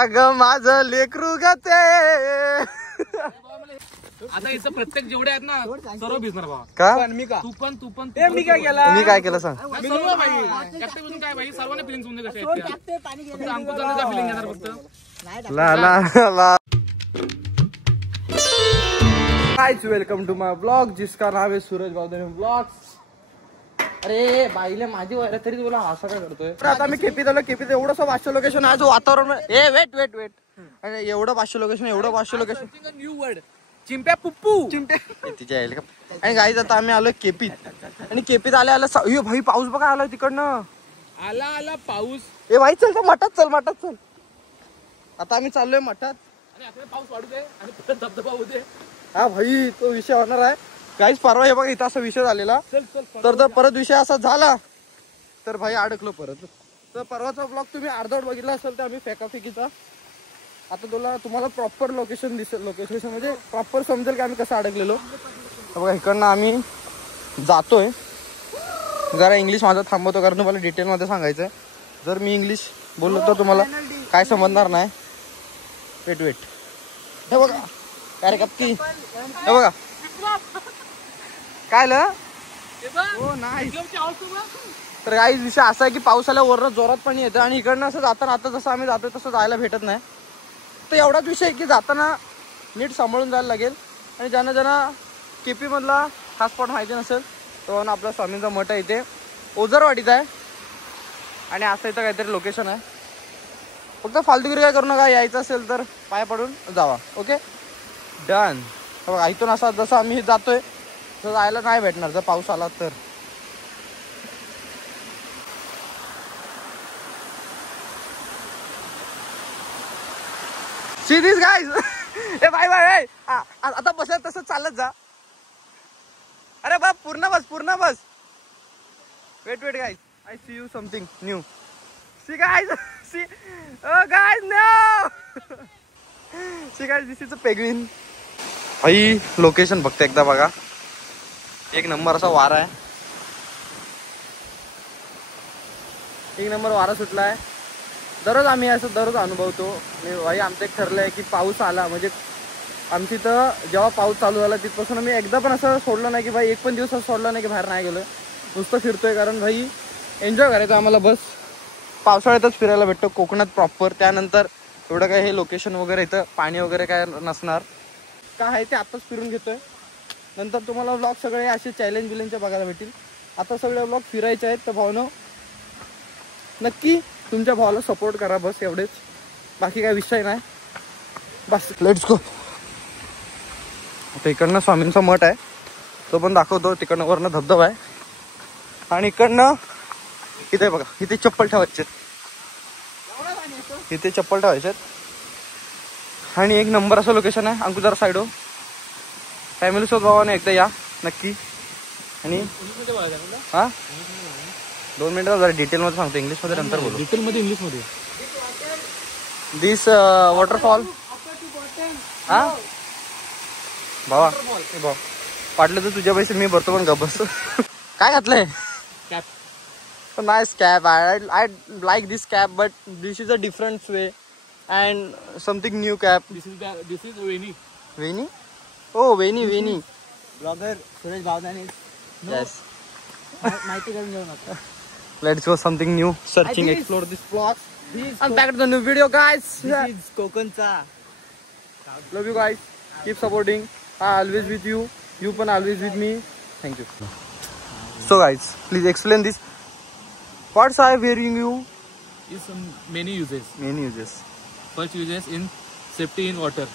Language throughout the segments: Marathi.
अगं माझं लेकरू गते. आता इथं प्रत्येक जेवढे आहेत ना सर्व भिजणार बाबा. का मी का तू पण मी काय केलं? मी काय केलं सांग. सर्व भाई काय भाई सर्वांना फिलिंग समजून कसे अंकुशाला फिलिंग येणार फक्त. ला ला ला. Guys welcome to my blog जिसका नाम है सूरज बावधन ब्लॉग्स. अरे बाईले माझी वायर तरी तुला असं काय करतोय. आता मी केपी झालो. केपीत एवढंसं 500 लोकेशन आहे. जो वातावरण वेट अरे एवढं 500 लोकेशन एवढं 500 लोकेशन. न्यू वर्ड चिंप्या पुप्पू चिंप्या तिच्या आहे का. आणि गाईज आता आम्ही आलोय केपीत. आणि केपीत आल्या भाई पाऊस बघा आलाय तिकडनं. आला पाऊस. ए भाई चल मठात चल. आता आम्ही चाललोय मठात. आणि आता पाऊस वाढू दे आणि परत धबधबा होऊ दे. हा भाई तो विषय होणार आहे. काहीच परवा हे बघा इथं असा विषय झालेला. तर जर परत विषय असा झाला तर भाई अडकलो परत. तर परवाचा ब्लॉग तुम्ही अर्धवट बघितला असेल तर आम्ही फेकाफेकीचा. आता तुम्हाला प्रॉपर लोकेशन दिसेल. लोकेशन म्हणजे प्रॉपर समजेल की आम्ही कसं अडकलेलो. बघा इकडनं आम्ही जातोय. जरा इंग्लिश माझं थांबवतो कारण तुम्हाला डिटेलमध्ये सांगायचं आहे. जर मी इंग्लिश बोललो तर तुम्हाला काय समजणार नाही. वेट हे बघा काय रे कप्ती. हे बघा काय हो नाही. तर काही विषय असा आहे की पावसाला वरनं जोरात पाणी येतं आणि इकडनं असं जाताना आता जसं आम्ही जातोय तसं जायला भेटत नाही. तर एवढाच विषय आहे की जाताना नीट सांभाळून जायला लागेल. आणि ज्यांना केपी मधला हा स्पॉट माहिती नसेल तो आपला स्वामींचा मठ आहे इथे ओझरवाडीचा आहे. आणि असं इथं काहीतरी लोकेशन आहे. फक्त फालतूगिरी काय करू नका. यायचं असेल तर पाय पडून जावा. Okay done. बघा इथून असा जसं आम्ही जातोय तर जायला नाही भेटणार जर पाऊस आला तर. See these guys. ए बाय आता बसल्या तसं चालत जा. अरे बाप पूर्ण बस. Wait guys I see you something new. See guys. Oh guys no. See guys this is a penguin. भाई लोकेशन फक्त एकदा बघा. एक नंबर असा वारा आहे. एक नंबर वारा सुटला आहे. दररोज आम्ही असं अनुभवतो. भाई आमचं एक ठरलं आहे की पाऊस आला म्हणजे आमची तर जेव्हा पाऊस चालू झाला तिथपासून आम्ही एकदा पण असं सोडलं नाही की भाई एक पण दिवस असं सोडलं नाही की बाहेर नाही गेलो. नुसतं फिरतोय कारण भाई एन्जॉय करायचं आम्हाला. बस पावसाळ्यातच फिरायला भेटतो कोकणात प्रॉपर. त्यानंतर एवढं काय हे लोकेशन वगैरे इथं पाणी वगैरे काय नसणार. काय आहे ते आत्ताच फिरून घेतोय. नंतर तुम्हाला व्लॉग सगळे असे चॅलेंजचे बघायला भेटतील. आता सगळे व्लॉग फिरायचे आहेत. तर भावनो नक्की तुमच्या भावाला सपोर्ट करा. बस एवढेच. बाकी काय विषय नाही. बस लेट्स गो. आता इकडनं स्वामींचा मठ आहे तो पण दाखवतो. तिकडनं वरनं धबधबा आहे. आणि इकडनं इथे बघा इथे चप्पल ठेवायचे. इथे चप्पल ठेवायचे. आणि एक नंबर असं लोकेशन आहे. अंकुदार साईड हो फॅमिली सोबत भावाने एकदा या नक्की. आणि हा 2 मिनिटं जरा डिटेल मध्ये सांगतो. इंग्लिश मध्ये नंतर बोलू. डिटेल मध्ये इंग्लिश मध्ये. दिस वॉटरफॉल. हा भावा पाटलं तर तुझ्या पैसे मी भरतो पण गबस. काय घातलंय cap. Nice cap. I like this cap but this is a different way and something new cap. This is वेनी. ओ वेनी ब्लॉगर सूरज बावधन. येस माहिती करून घेऊ नका. Let's go something new. Searching, explore this vlog. And back to the new video, guys. This is Kokoncha. Love you guys. Keep supporting. I always with you. You पण always with me. Thank you. So guys, please explain this. What's I wearing you? Is many uses. Many uses. First uses in safety in water.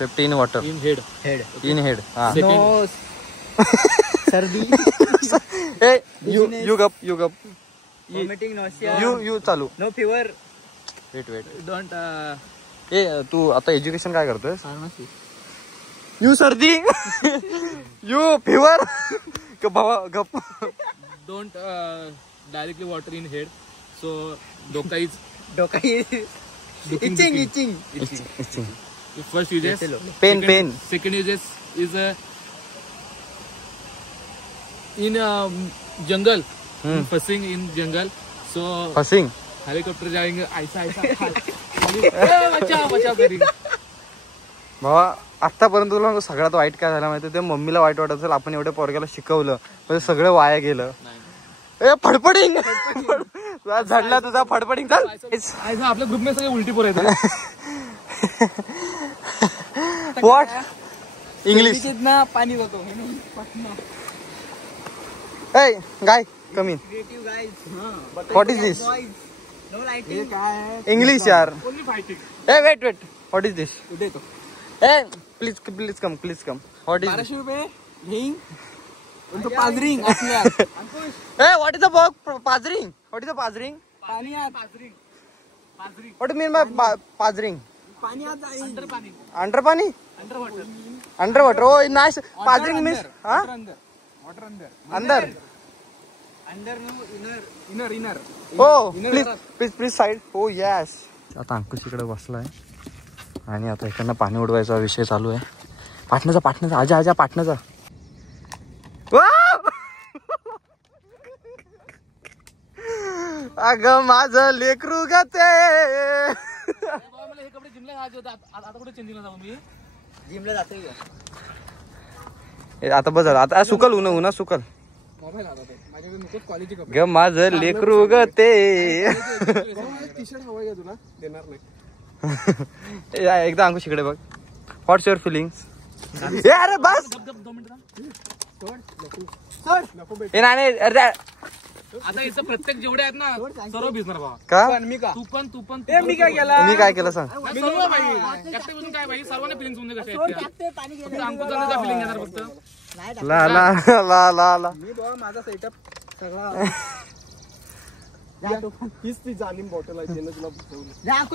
Safety in water. In head. Okay. In head. Nose. Sardi. Hey, you gap. Vomiting, nausea. You चालू. No fever. Wait. Don't. तू आता एज्युकेशन काय करतोय. Pharmacy. यू सर्दी. You fever. भावा गप. Don't directly water in head. So doka is itching. First uses pain. Second uses is in jungle. Fussing in jungle so fussing helicopter जाएंगे ऐसा ऐसा बचाव करी बाबा. आतापर्यंत तुला सगळ्यात वाईट काय झालं माहिती, ते मम्मीला वाईट वाटत असेल आपण एवढ्या पोरग्याला शिकवलं पण सगळं वाया गेलं. ए फडफडिंग तुझा झडला तुझा फडफडिंग. चाल आपल्या ग्रुप मध्ये सगळे उलटी पोर आहेत. व्हॉट इंग्लिश पाणी जातो. ए गाय कमी. व्हॉट इज दिस इंग्लिश यार. ए wait wait what is this. ए please please come please come. What is 1200 रुपये घेईन पाजरिंग आपल्या. ए व्हॉट इज द बॉक पाजरिंग. व्हॉट इज द पाजरिंग. पाणी व्हॉट मीन बाय पाजरिंग. पाणी अंडर पाणी अंडर पाणी अंडर वॉटर अंडर वॉटर. ओ नाइस. पाजरिंग मीन्स हा वॉटर अंदर अंडर इनर इनर. हो प्लीज प्लीज प्लीज साईड. हो यस. आता अंकुश इकडे बसलाय आणि आता इकडनं पाणी उडवायचा विषय चालू आहे. पाटण्याचा आजा आजा पाटण्याचा. अगं माझं लेकरू ग ते. हे कपडे जिमला घालायचे होते. आता कुठे चेंजिंगला जाऊ मी. जिमला जाते आता बस झालं. आता सुकल उन्हा सुकल. मोबाईल आता माझ्याकडे नको क्वालिटी कपडे. ग माझं लेकरू ग ते. टी शर्ट हवंय का तुला. देणार नाही. एकदा अंकुश इकडे बघ. व्हॉट्स युअर फिलिंग्स. अरे बस. 2 मिनिटं. ए नाही अरे आता इथं प्रत्येक जेवढे आहेत ना सर्व भिजणार बाबा. का तू पण मी काय केला. तुम्ही काय केलं सांग. सर्व भाई कॅप्टन काय भाई सर्वांना फिलिंग्स होऊन कसे आहेत. अंकुशांचा फिलिंग येणार फक्त. ला ला ला ला ला. मी बाबा माझा सेटअप सगळा हीच ती जालिम बॉटल आहे ज्यानं तुला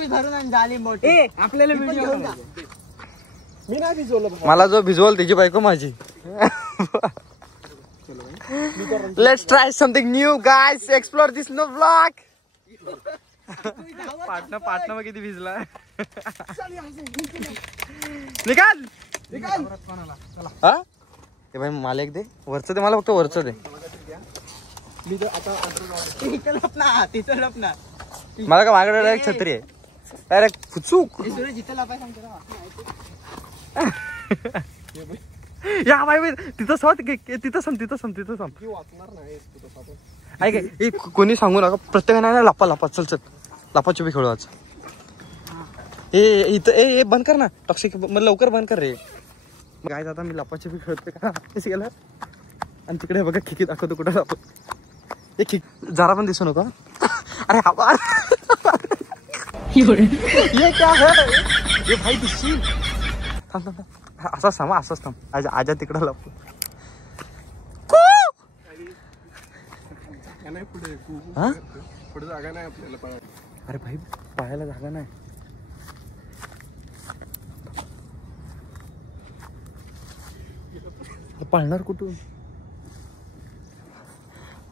भरून जालिम बॉटल. आपल्याला व्हिडिओ मी नाही भिजवलं. मला जो भिजवल त्याची बायको माझी. Let's try something new guys. Explore this no blog. पाटणा मग किती भिजला. निकाल हा. हे भाई मला एक दे. वरचं दे मला फक्त वरचं दे. मला का माझ्याकडे डायरेक्ट छत्री आहे. डायरेक्ट फुचूक. या बाई तिथं सम. ऐक कोणी सांगू नका. प्रत्येकाने लपा चल लपाछपी खेळू आज. इथं बंद कर ना टॉक्सिक. लवकर बंद कर रे. काय आता मी लपाछपी खेळतोय का गेला. आणि तिकडे बघा खिकी दाखवतो कुठं जातो. हे खिक जरा पण दिसू नका. अरे आवाज ये क्या है. ये भाई दिसशील. थांब असंच थांब. आजा तिकडं लपू. पुढे जागा नाही आपल्याला. अरे भाई पाहायला जागा नाही. पाळणार कुठून.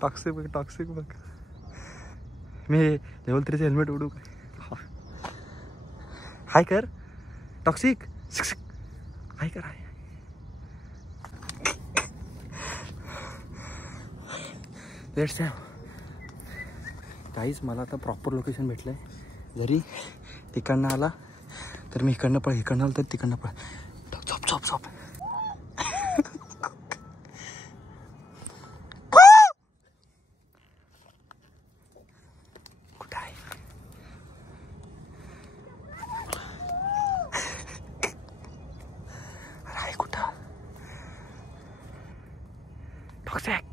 टॉक्सिक बघ. मी लेवल 3 हेल्मेट उडू. हाय कर टॉक्सिक. हाय कर. लेट्स काहीच. मला आता प्रॉपर लोकेशन भेटलंय. जरी तिकडनं आला तर मी इकडनं पळ. इकडनं आलं तर तिकडनं पळ. झोप. कुठं आहे. अरे आहे कुठं. टॉक्सिक.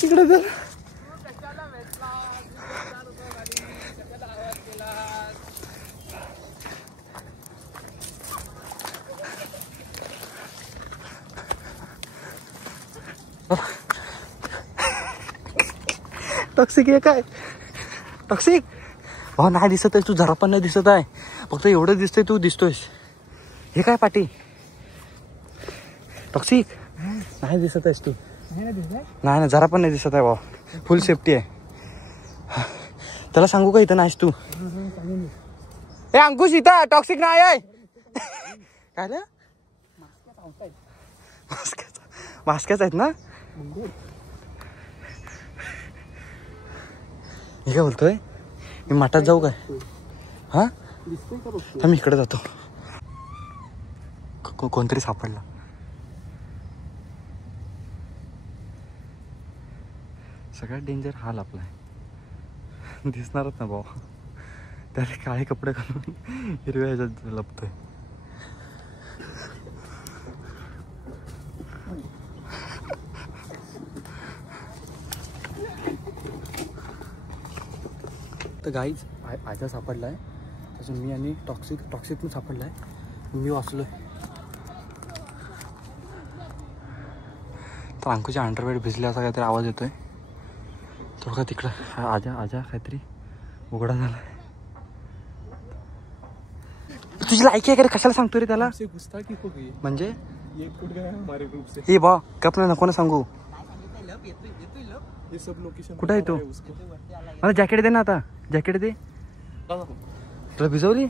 तिकडे जर टॉक्सिक आहे काय. टॉक्सिक भाऊ नाही दिसत आहे तू, जरा पण नाही दिसत आहे, फक्त एवढं दिसतंय तू दिसतोयस. हे काय पाटी टॉक्सिक नाही दिसत आहेस तू, नाही जरा पण नाही दिसत आहे भाऊ, फुल सेफ्टी आहे. त्याला सांगू का इथं नाहीस तू? ए अंकुश इथं टॉक्सिक नाही आहे. काय रे मास्क्याच आहेत ना? हे काय बोलतोय? मी मठात जाऊ काय? हा मी इकडे जातो. कोणतरी सापडला. सगळ्यात डेंजर हाल आपला आहे. दिसणारच ना भाऊ, त्याला काळे कपडे घालून हिरव्या ह्याच्यात लपतोय. तर गाईज आजा सापडला आहे, त्याच्यात मी आणि टॉक्सिक पण सापडला आहे, मी वाचलोय. तर अंकुच्या अंडरवेअर भिजले असा काहीतरी आवाज येतोय. थोडं तिकडं आजा काहीतरी उघडा झाला. तुझी लायकी आहे का रे? कशाला सांगतो रे त्याला? म्हणजे हे बा गप नाही, नको ना सांगू. कुठं आहे तू? मला जॅकेट दे ना, आता जॅकेट दे. तुला भिजवली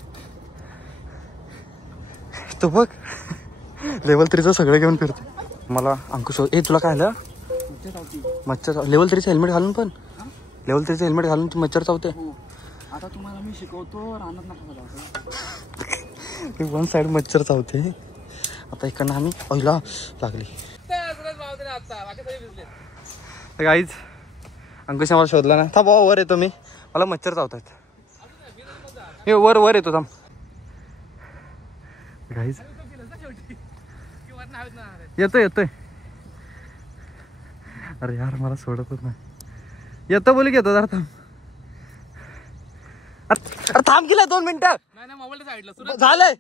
तो बघ, लेवल 3चं सगळं घेऊन फिरतो. मला अंकुश तुला काय आलं? मच्छर. लेवल 3चं हेल्मेट घालून, पण लेवल 3चं हेल्मेट घालून तू मच्छर चावते. आता तुम्हाला मी शिकवतो, रानात नका जाऊ. वन साइड मच्छर चावते. आता इकडनं आम्ही पहिला लागली. गाईज अंकुश मला शोधला ना, थांब वर येतो मी, मला मच्छर चावतात. हे वर येतो थांब. गाईज येतोय. अरे यार मला सोडतच नाही. येतो बोली घेतो जरा थांब. अरे थांब गेला 2 मिनिटं झालंय.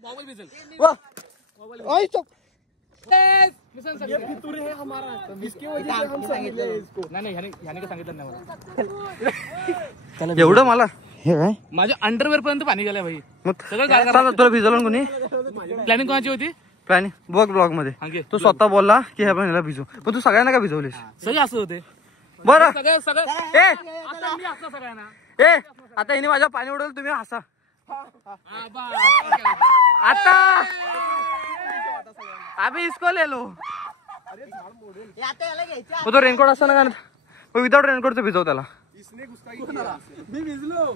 एवढं मला हे काय माझ्या अंडरवेअर पर्यंत पाणी गेलंय भाई. मग तुला भिजवलं कोणी? प्लॅनिंग कोणाची होती? प्लॅनिंग ब्लॉग मध्ये तू स्वतः बोलला की ह्या पाण्याला भिजू, पण तू सगळ्यांना का भिजवलीस? सगळे असं होते बरं. सगळ्यांना आता हिने माझ्या पाणी उडवलं, तुम्ही हसा. आता अभी इसको ले लो. तो रेनकोट असताना का विदाउट रेनकोट भिजव त्याला. मी भिजलो.